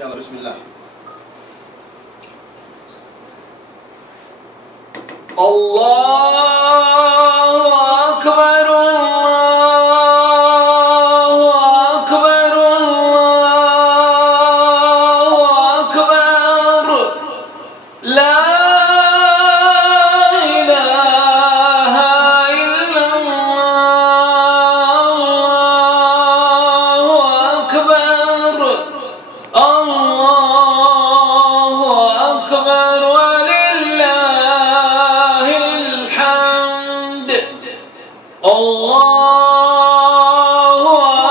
يلا بسم الله. الله أكبر الله أكبر الله أكبر لا إله إلا الله الله أكبر الله أكبر ولله الحمد الله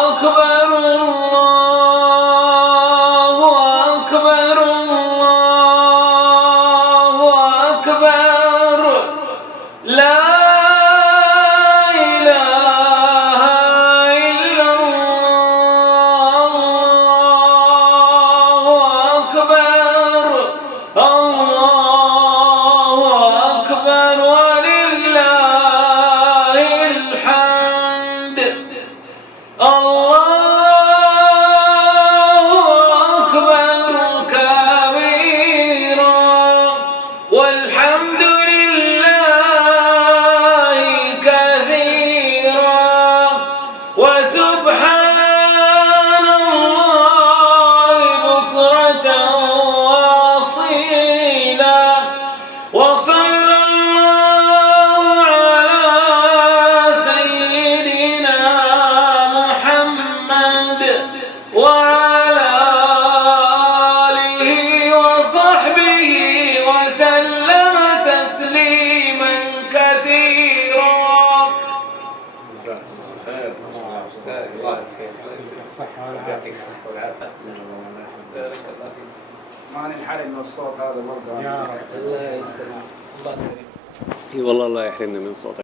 أكبر الله أكبر الله أكبر لا إله إلا الله الله أكبر الله أكبر ولله الحمد الله أكبر كبيرا والحمد لله كثيرا وسبحان الله بكرة وأصيلا وصلى الله على سيدنا محمد وعلى آله وصحبه وسلم تسليما كثيرا. يعطيك الصحة والعافية. ما ننحرم من الصوت هذا برضه. يا رب الله يسلمك. الله كريم. اي والله الله يحرمنا من صوتك.